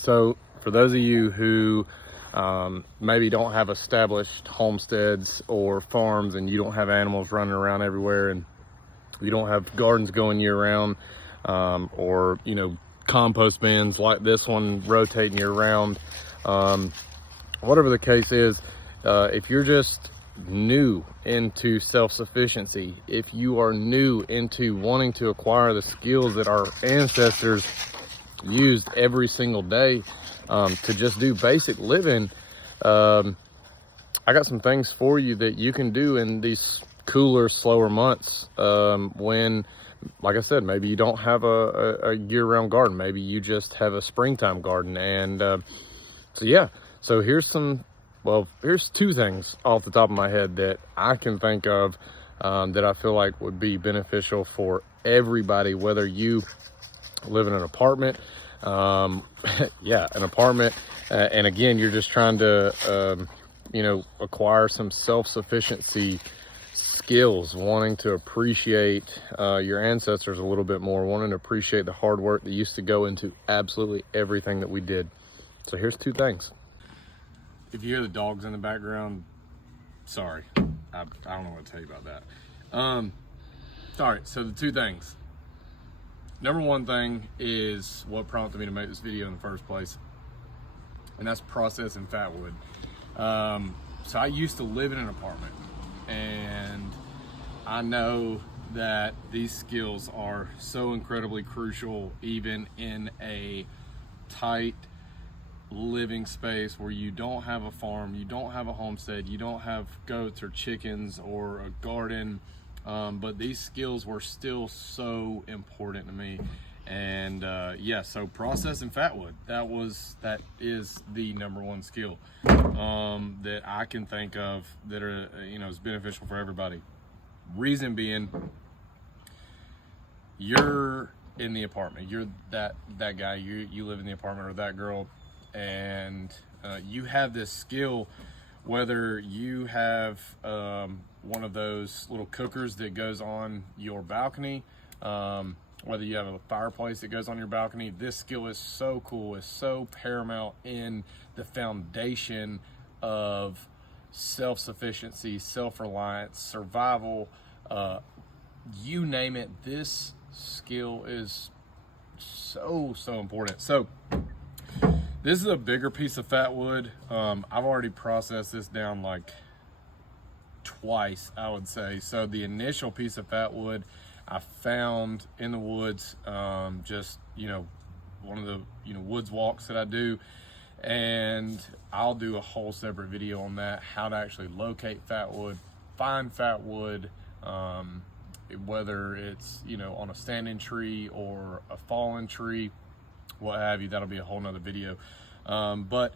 So for those of you who maybe don't have established homesteads or farms, and you don't have animals running around everywhere, and you don't have gardens going year round, or compost bins like this one rotating year round, whatever the case is, if you're just new into self-sufficiency, if you are new into wanting to acquire the skills that our ancestors used every single day to just do basic living, I got some things for you that you can do in these cooler, slower months, when, like I said, maybe you don't have a year-round garden, maybe you just have a springtime garden. And so here's two things off the top of my head that I can think of that I feel like would be beneficial for everybody, whether you live in an apartment, an apartment, and again, you're just trying to acquire some self-sufficiency skills, wanting to appreciate your ancestors a little bit more, wanting to appreciate the hard work that used to go into absolutely everything that we did. So here's two things. If you hear the dogs in the background, sorry, I don't know what to tell you about that. All right, so the two things. Number one thing is what prompted me to make this video in the first place, and that's processing fat wood. So I used to live in an apartment, and I know that these skills are so incredibly crucial, even in a tight living space where you don't have a farm, you don't have a homestead, you don't have goats or chickens or a garden, but these skills were still so important to me. And so processing fat wood, that is the number one skill that I can think of that are is beneficial for everybody. Reason being, you're in the apartment, you're that guy, you live in the apartment, or that girl, and you have this skill, whether you have one of those little cookers that goes on your balcony, whether you have a fireplace that goes on your balcony. This skill is so cool, it's so paramount in the foundation of self-sufficiency, self-reliance, survival, you name it. This skill is so important. So this is a bigger piece of fat wood. I've already processed this down like twice, I would say. So the initial piece of fat wood I found in the woods, just one of the woods walks that I do, and I'll do a whole separate video on that, how to actually locate fat wood, find fat wood, whether it's on a standing tree or a fallen tree, what have you. That'll be a whole nother video, but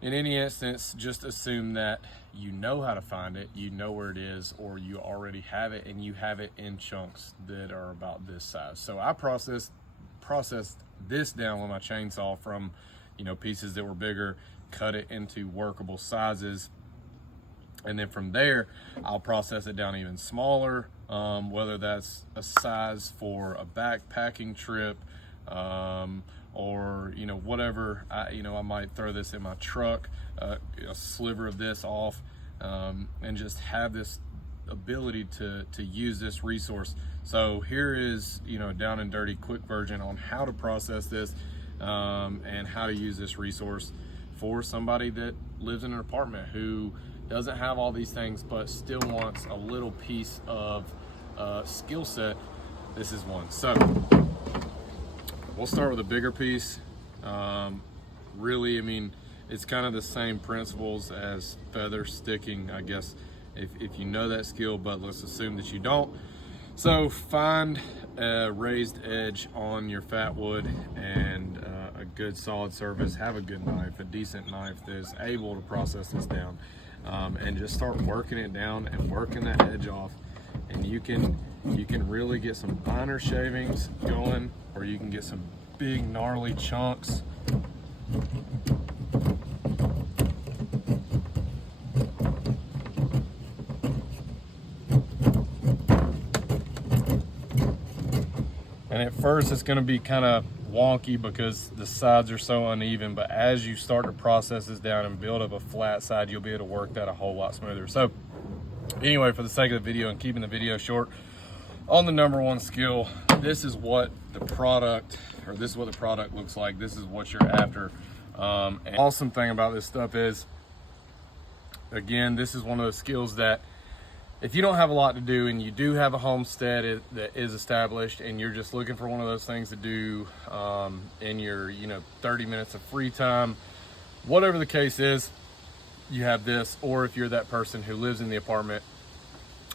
in any instance, just assume that you know how to find it, you know where it is, or you already have it, and you have it in chunks that are about this size. So I processed this down with my chainsaw from pieces that were bigger, cut it into workable sizes, and then from there I'll process it down even smaller, whether that's a size for a backpacking trip, or whatever. I might throw this in my truck, a sliver of this off, and just have this ability to use this resource. So here is a down and dirty quick version on how to process this, and how to use this resource for somebody that lives in an apartment who doesn't have all these things but still wants a little piece of skill set. This is one. So we'll start with a bigger piece. Really, I mean, it's kind of the same principles as feather sticking, I guess, if you know that skill, but let's assume that you don't. So find a raised edge on your fat wood and a good solid surface. Have a good knife, a decent knife that is able to process this down, and just start working it down and working that edge off. And you can really get some finer shavings going, or you can get some big gnarly chunks. And at first it's going to be kind of wonky because the sides are so uneven, but as you start to process this down and build up a flat side, you'll be able to work that a whole lot smoother. So anyway, for the sake of the video and keeping the video short, on the number one skill, this is what the product, or this is what the product looks like. This is what you're after. And awesome thing about this stuff is, again, this is one of those skills that if you don't have a lot to do and you do have a homestead that is established and you're just looking for one of those things to do in your 30 minutes of free time, whatever the case is, you have this. Or if you're that person who lives in the apartment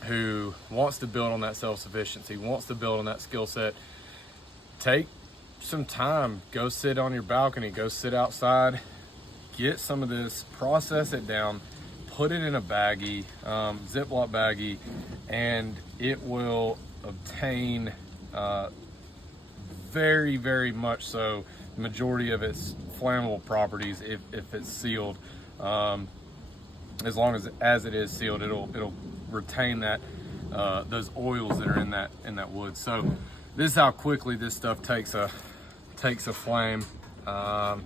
who wants to build on that self-sufficiency, wants to build on that skill set, take some time, go sit on your balcony, go sit outside, get some of this, process it down, put it in a baggie, Ziploc baggie, and it will obtain very, very much so the majority of its flammable properties if it's sealed. As long as it is sealed, it'll retain that those oils that are in that wood. So this is how quickly this stuff takes a flame. So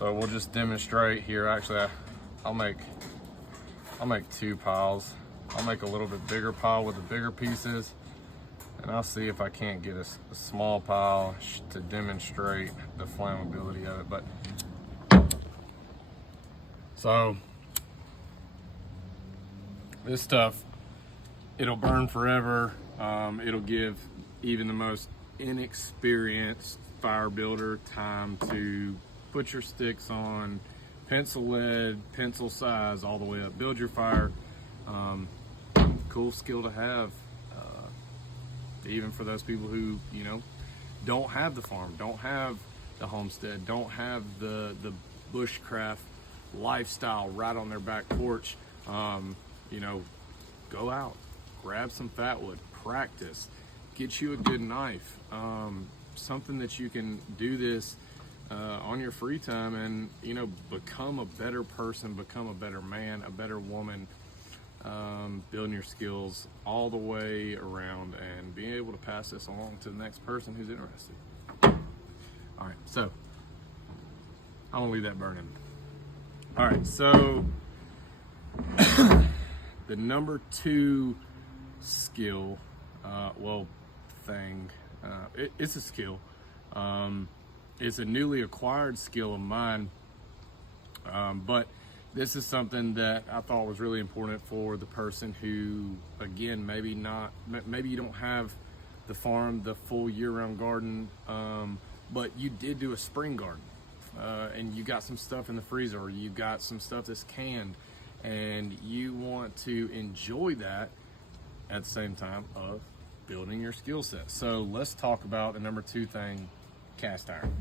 we'll just demonstrate here. Actually, I'll make 2 piles. I'll make a little bit bigger pile with the bigger pieces, and I'll see if I can't get a small pile to demonstrate the flammability of it. But so this stuff, it'll burn forever. It'll give even the most inexperienced fire builder time to put your sticks on, pencil lead, pencil size, all the way up, build your fire. Cool skill to have, even for those people who don't have the farm, don't have the homestead, don't have the bushcraft lifestyle right on their back porch. Go out, grab some fatwood, practice, get you a good knife, something that you can do this on your free time and become a better person, become a better man, a better woman, building your skills all the way around and being able to pass this along to the next person who's interested. All right, so I'm gonna leave that burning. All right, so the number 2 skill, it's a skill. It's a newly acquired skill of mine, but this is something that I thought was really important for the person who, again, maybe you don't have the farm, the full year-round garden, but you did do a spring garden, and you got some stuff in the freezer, or you got some stuff that's canned, and you want to enjoy that at the same time of building your skill set. So let's talk about the number 2 thing, cast iron.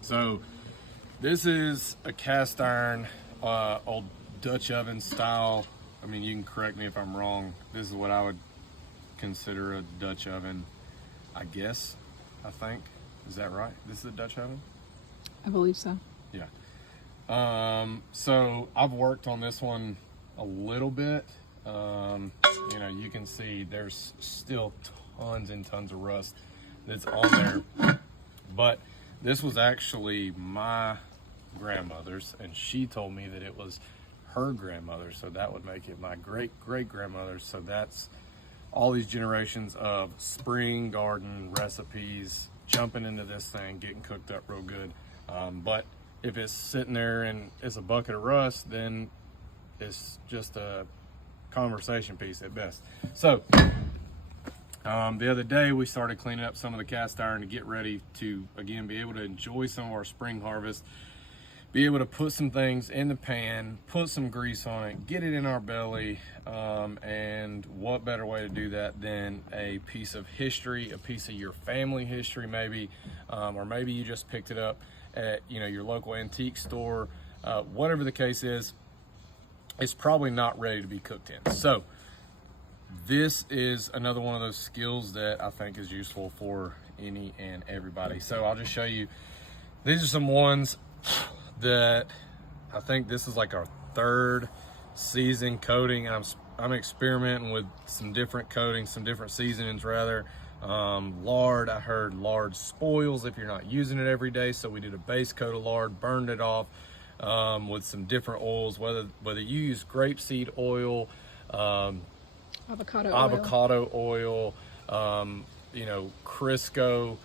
So this is a cast iron, old Dutch oven style. I mean, you can correct me if I'm wrong. This is what I would consider a Dutch oven, I guess, I think. Is that right? This is a Dutch oven? I believe so. Yeah. So I've worked on this one a little bit. You can see there's still tons and tons of rust that's on there. But this was actually my grandmother's, and she told me that it was her grandmother, so that would make it my great-great-grandmother's. So that's all these generations of spring garden recipes jumping into this thing, getting cooked up real good. But if it's sitting there and it's a bucket of rust, then it's just a conversation piece at best. So the other day we started cleaning up some of the cast iron to get ready to, again, be able to enjoy some of our spring harvest, be able to put some things in the pan, put some grease on it, get it in our belly, and what better way to do that than a piece of history, a piece of your family history maybe, or maybe you just picked it up at your local antique store. Whatever the case is, it's probably not ready to be cooked in. So this is another one of those skills that I think is useful for any and everybody. So I'll just show you. These are some ones that I think this is like our 3rd season coating. I'm experimenting with some different coatings, some different seasonings rather. Lard, I heard lard spoils if you're not using it every day, so we did a base coat of lard, burned it off with some different oils, whether you use grapeseed oil, avocado oil, you know, Crisco.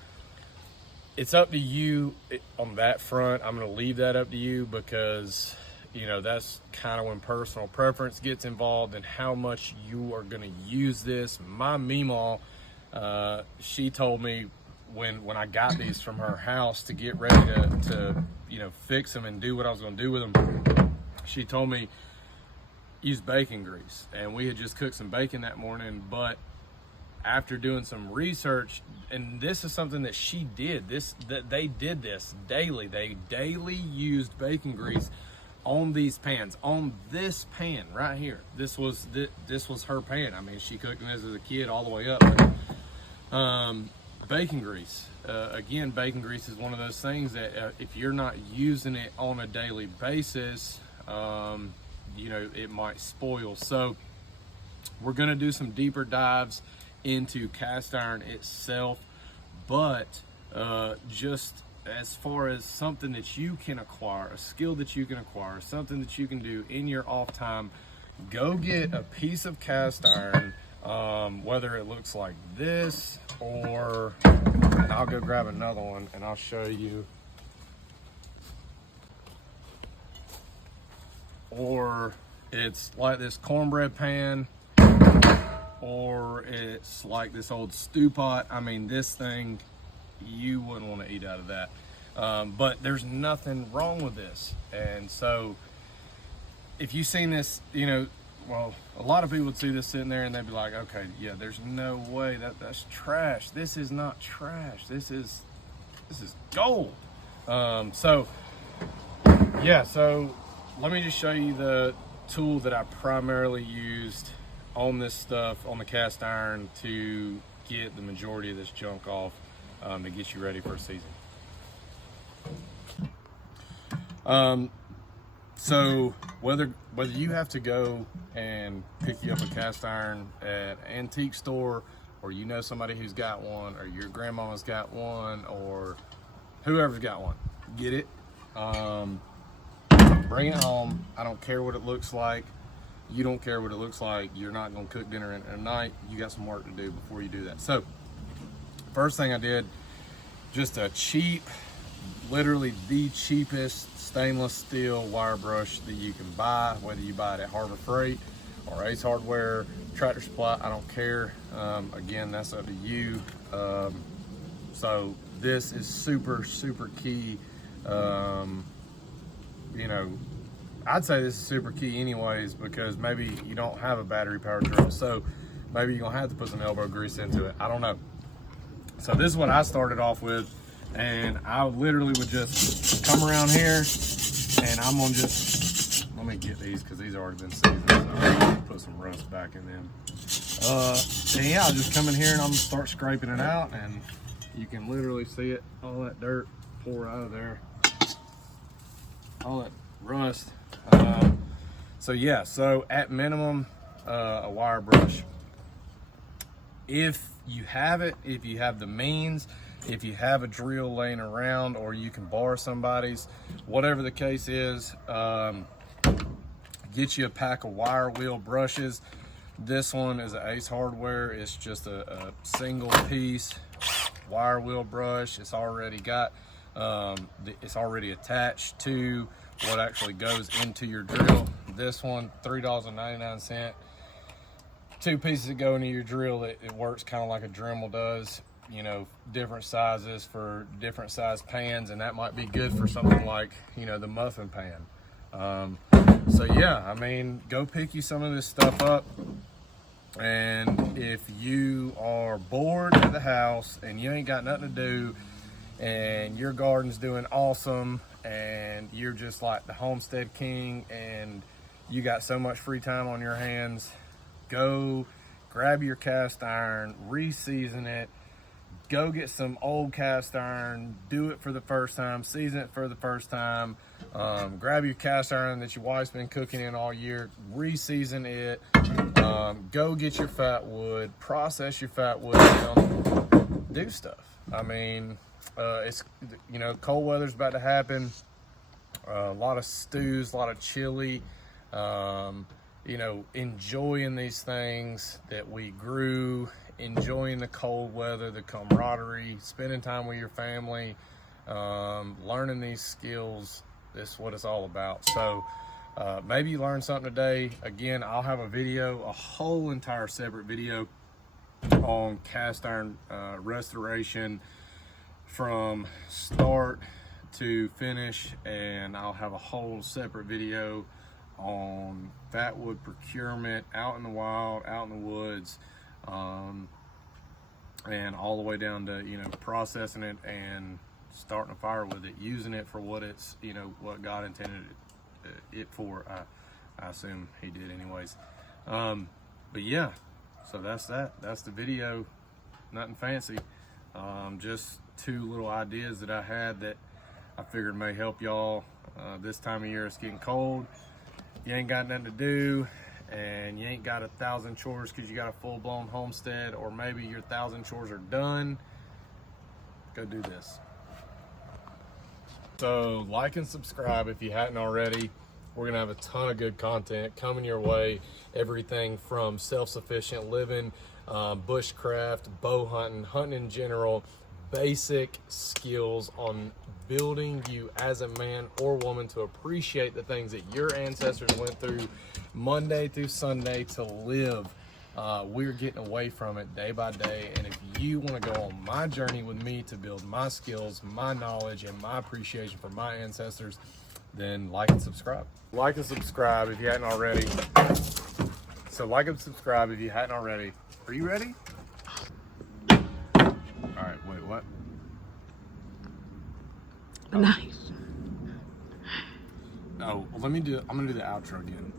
It's up to you on that front. I'm going to leave that up to you because, you know, that's kind of when personal preference gets involved and how much you are going to use this. My Meemaw, she told me when I got these from her house to get ready to you know, fix them and do what I was going to do with them, she told me use bacon grease. And we had just cooked some bacon that morning, but after doing some research, and this is something that she did, they did this daily. They daily used bacon grease on these pans, on this pan right here. This was her pan. I mean, she cooked this as a kid all the way up. But, bacon grease. Again, bacon grease is one of those things that if you're not using it on a daily basis, you know, it might spoil. So we're gonna do some deeper dives into cast iron itself, but just as far as something that you can acquire, a skill that you can acquire, something that you can do in your off time, go get a piece of cast iron, whether it looks like this or, and I'll go grab another one and I'll show you, or it's like this cornbread pan, or it's like this old stew pot. I mean, this thing, you wouldn't want to eat out of that. But there's nothing wrong with this. And so if you've seen this, you know, well, a lot of people would see this sitting there and they'd be like, okay, yeah, there's no way that's trash. This is not trash. This is gold. So yeah, so let me just show you the tool that I primarily used on this stuff, on the cast iron, to get the majority of this junk off, to get you ready for a season. So whether you have to go and pick you up a cast iron at an antique store, or you know somebody who's got one, or your grandmama's got one, or whoever's got one, get it, bring it home. I don't care what it looks like. You don't care what it looks like. You're not gonna cook dinner in a night. You got some work to do before you do that. So first thing I did, just a cheap, literally the cheapest stainless steel wire brush that you can buy, whether you buy it at Harbor Freight or Ace Hardware, Tractor Supply, I don't care. Again, that's up to you. So this is super, super key. You know, I'd say this is super key anyways, because maybe you don't have a battery powered drill, so maybe you're gonna have to put some elbow grease into it. I don't know. So this is what I started off with, and I literally would just come around here and I'm gonna just, let me get these because these have already been seasoned, so I'm gonna put some rust back in them. And yeah, I'll just come in here and I'm gonna start scraping it out, and you can literally see it, all that dirt pour out of there, all that rust. So yeah, so at minimum, a wire brush. If you have it, if you have the means, if you have a drill laying around, or you can borrow somebody's, whatever the case is, get you a pack of wire wheel brushes. This one is an Ace Hardware. It's just a single piece wire wheel brush. It's already got, it's already attached to what actually goes into your drill. This one, $3.99. 2 pieces that go into your drill. It works kind of like a Dremel does, you know, different sizes for different size pans, and that might be good for something like, you know, the muffin pan. So yeah, I mean, go pick you some of this stuff up, and if you are bored at the house and you ain't got nothing to do and your garden's doing awesome and you're just like the homestead king and you got so much free time on your hands, go grab your cast iron, re-season it, go get some old cast iron, do it for the first time, season it for the first time, grab your cast iron that your wife's been cooking in all year, re-season it, Go get your fat wood, process your fat wood down, do stuff. I mean, it's, you know, cold weather's about to happen. A lot of stews, a lot of chili, you know, enjoying these things that we grew, enjoying the cold weather, the camaraderie, spending time with your family, learning these skills. This is what it's all about. So maybe you learned something today. Again, I'll have a video, a whole entire separate video on cast iron restoration from start to finish, and I'll have a whole separate video on fat wood procurement out in the wild, out in the woods, and all the way down to, you know, processing it and starting a fire with it, using it for what it's, you know, what God intended it for. I assume he did anyways. But yeah, so that's the video. Nothing fancy, just two little ideas that I had that I figured may help y'all. This time of year it's getting cold, you ain't got nothing to do, and you ain't got 1,000 chores because you got a full-blown homestead, or maybe your 1,000 chores are done. Go do this. So like and subscribe if you hadn't already. We're gonna have a ton of good content coming your way. Everything from self-sufficient living, bushcraft, bow hunting, hunting in general, basic skills on building you as a man or woman to appreciate the things that your ancestors went through Monday through Sunday to live. We're getting away from it day by day, and if you want to go on my journey with me to build my skills, my knowledge, and my appreciation for my ancestors, then like and subscribe. Like and subscribe if you hadn't already. So like and subscribe if you hadn't already. Are you ready? All right, wait, what? Nice. Oh, well, I'm gonna do the outro again.